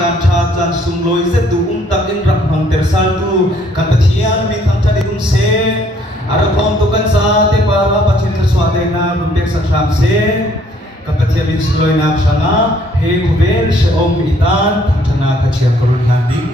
chan cha chan sum loi se tu tak in ram hong ter sal tu kan pathian mi tham chani se ara thom tu kan sa te para pachin ka swade na rumpek sakram se kan pathian min sloi na sanga he kuvel she om itan tham chana ka chiam korun handi